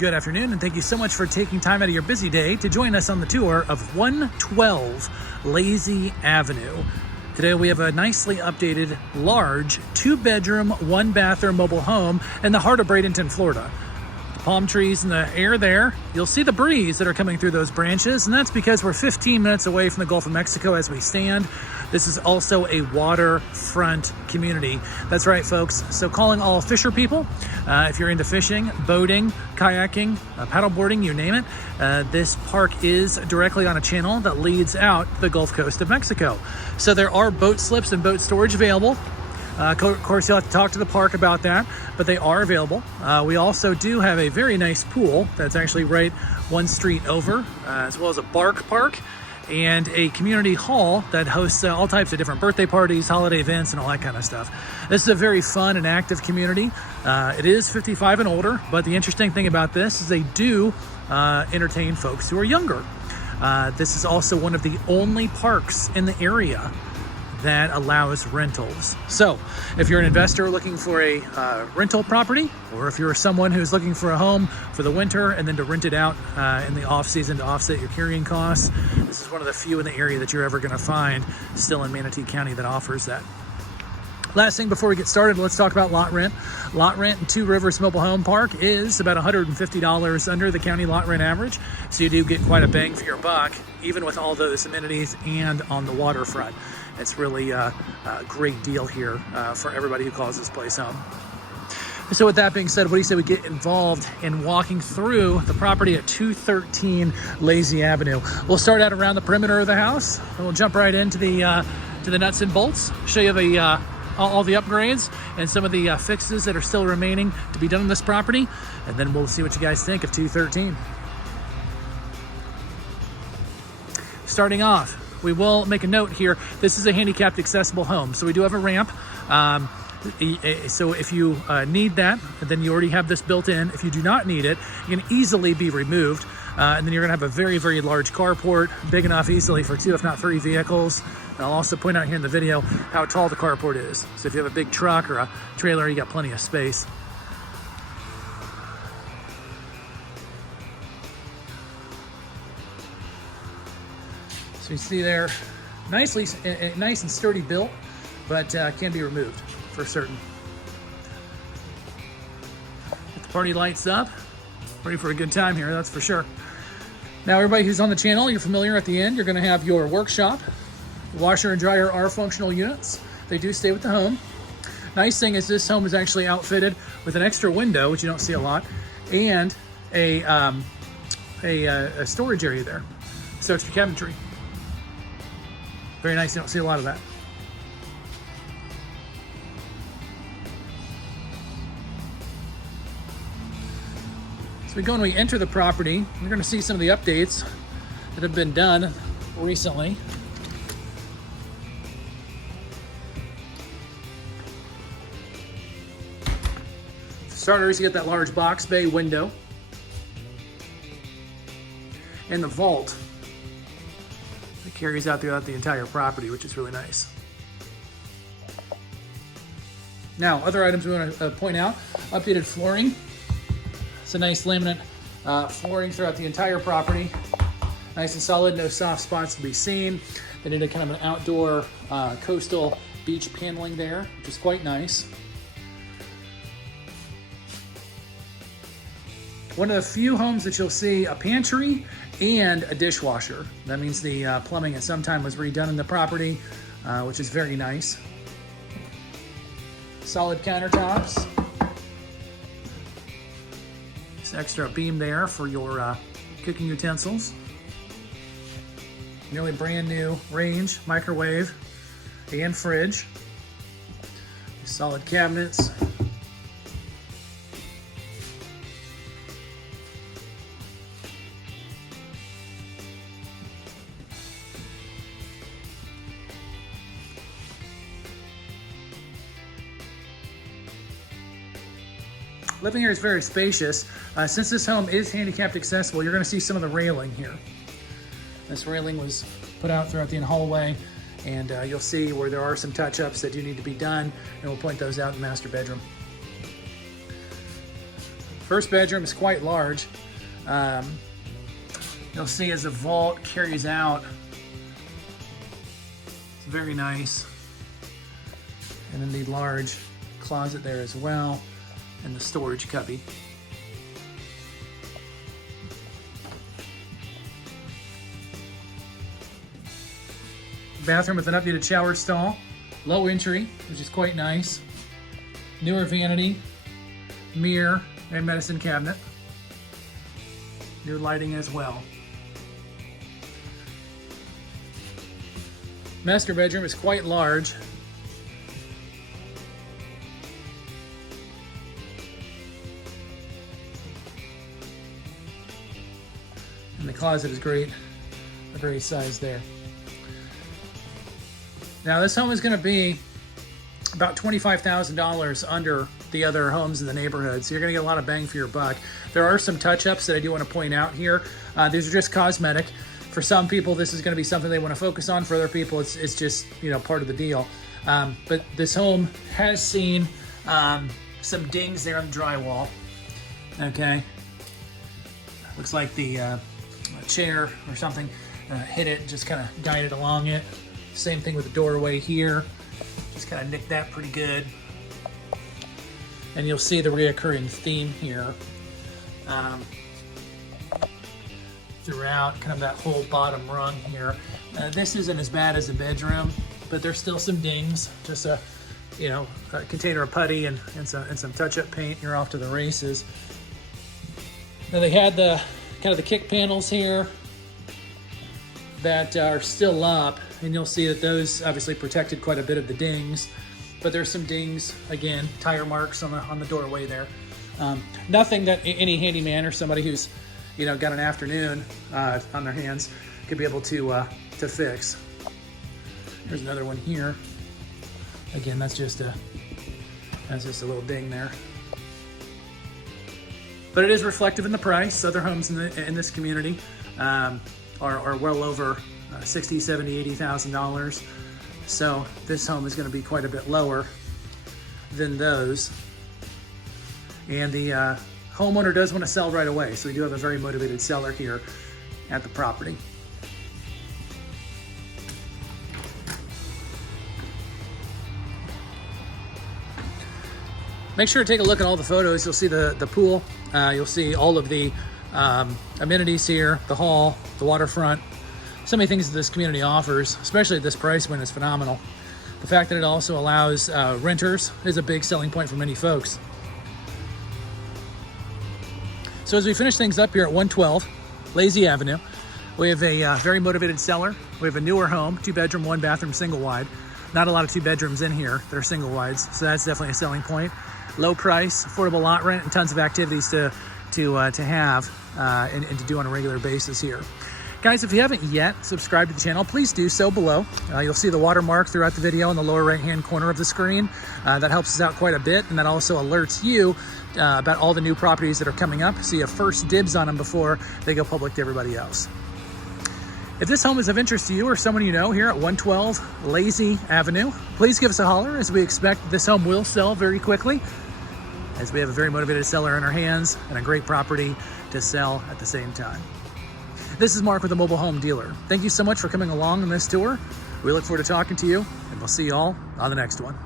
Good afternoon, and thank you so much for taking time out of your busy day to join us on the tour of 112 Lazy Avenue. Today we have a nicely updated, large, 2-bedroom, 1-bathroom mobile home in the heart of Bradenton, Florida. The palm trees in the air there, you'll see the breeze that are coming through those branches, and that's because we're 15 minutes away from the Gulf of Mexico as we stand. This is also a waterfront community. That's right, folks. So calling all fisher people, if you're into fishing, boating, kayaking, paddleboarding, you name it, this park is directly on a channel that leads out the Gulf Coast of Mexico. So there are boat slips and boat storage available. Of course, you'll have to talk to the park about that, but they are available. We also do have a very nice pool that's actually right one street over, as well as a bark park and a community hall that hosts all types of different birthday parties, holiday events, and all that kind of stuff. This is a very fun and active community. It is 55 and older, but the interesting thing about this is they do entertain folks who are younger. This is also one of the only parks in the area that allows rentals. So if you're an investor looking for a rental property, or if you're someone who's looking for a home for the winter and then to rent it out in the off season to offset your carrying costs, this is one of the few in the area that you're ever going to find still in Manatee County that offers that. Last thing before we get started, let's talk about lot rent. Lot rent in Two Rivers Mobile Home Park is about $150 under the county lot rent average. So you do get quite a bang for your buck, even with all those amenities and on the waterfront. It's really a great deal here for everybody who calls this place home. So with that being said, what do you say we get involved in walking through the property at 213 Lazy Avenue? We'll start out around the perimeter of the house, and we'll jump right into the nuts and bolts, show you the all the upgrades and some of the fixes that are still remaining to be done on this property, and then we'll see what you guys think of 213. Starting off, we will make a note here, this is a handicapped accessible home, so we do have a ramp. So if you need that, then you already have this built in. If you do not need it, it can easily be removed. And then you're gonna have a very, very large carport, big enough easily for 2, if not 3 vehicles. And I'll also point out here in the video how tall the carport is. So if you have a big truck or a trailer, you got plenty of space. So you see there, nice and sturdy built, but can be removed for certain. Get the party lights up. Ready for a good time here, that's for sure. Now, everybody who's on the channel, you're familiar at the end, you're gonna have your workshop. Washer and dryer are functional units. They do stay with the home. Nice thing is this home is actually outfitted with an extra window, which you don't see a lot, and a storage area there. So extra cabinetry. Very nice, you don't see a lot of that. So we go and we enter the property. We're going to see some of the updates that have been done recently. For starters, you get that large box bay window and the vault that carries out throughout the entire property, which is really nice. Now, other items we want to point out, updated flooring. It's a nice laminate flooring throughout the entire property. Nice and solid, no soft spots to be seen. They did a kind of an outdoor coastal beach paneling there, which is quite nice. One of the few homes that you'll see a pantry and a dishwasher. That means the plumbing at some time was redone in the property, which is very nice. Solid countertops. Extra beam there for your cooking utensils. Nearly brand new range, microwave, and fridge. Solid cabinets. Living area is very spacious. Since this home is handicapped accessible, you're going to see some of the railing here. This railing was put out throughout the hallway, and you'll see where there are some touch-ups that do need to be done, and we'll point those out in the master bedroom. First bedroom is quite large. You'll see as the vault carries out, it's very nice. And then the large closet there as well, and the storage cubby. Bathroom with an updated shower stall, low entry, which is quite nice. Newer vanity, mirror, and medicine cabinet. New lighting as well. Master bedroom is quite large. And the closet is great, a great size there. Now this home is going to be about $25,000 under the other homes in the neighborhood, so you're going to get a lot of bang for your buck. There are some touch-ups that I do want to point out here. These are just cosmetic. For some people, this is going to be something they want to focus on. For other people, it's just, you know, part of the deal. But this home has seen some dings there on the drywall. Okay, looks like the chair or something hit it and just kind of guided along it. Same thing with the doorway here. Just kind of nicked that pretty good. And you'll see the reoccurring theme here throughout kind of that whole bottom rung here. This isn't as bad as a bedroom, but there's still some dings. Just a container of putty and some touch-up paint. You're off to the races. Now they had the kind of the kick panels here that are still up, and you'll see that those obviously protected quite a bit of the dings, but there's some dings, again, tire marks on the doorway there. Nothing that any handyman or somebody who's, you know, got an afternoon on their hands could be able to fix. Here's another one here. Again, that's just a little ding there. But it is reflective in the price. Other homes in this community are well over $60,000, $70,000, $80,000. So this home is going to be quite a bit lower than those. And the homeowner does want to sell right away. So we do have a very motivated seller here at the property. Make sure to take a look at all the photos. You'll see the pool. You'll see all of the amenities here, the hall, the waterfront. So many things that this community offers, especially at this price point, is phenomenal. The fact that it also allows renters is a big selling point for many folks. So as we finish things up here at 112 Lazy Avenue, we have a very motivated seller. We have a newer home, 2-bedroom, 1-bathroom, single wide. Not a lot of 2-bedrooms in here that are single wides, so that's definitely a selling point. Low price, affordable lot rent, and tons of activities to have and to do on a regular basis here. Guys, if you haven't yet subscribed to the channel, please do so below. You'll see the watermark throughout the video in the lower right-hand corner of the screen. That helps us out quite a bit, and that also alerts you about all the new properties that are coming up, so you have first dibs on them before they go public to everybody else. If this home is of interest to you or someone you know here at 112 Lazy Avenue, please give us a holler, as we expect this home will sell very quickly, as we have a very motivated seller in our hands and a great property to sell at the same time. This is Mark with the Mobile Home Dealer. Thank you so much for coming along on this tour. We look forward to talking to you, and we'll see you all on the next one.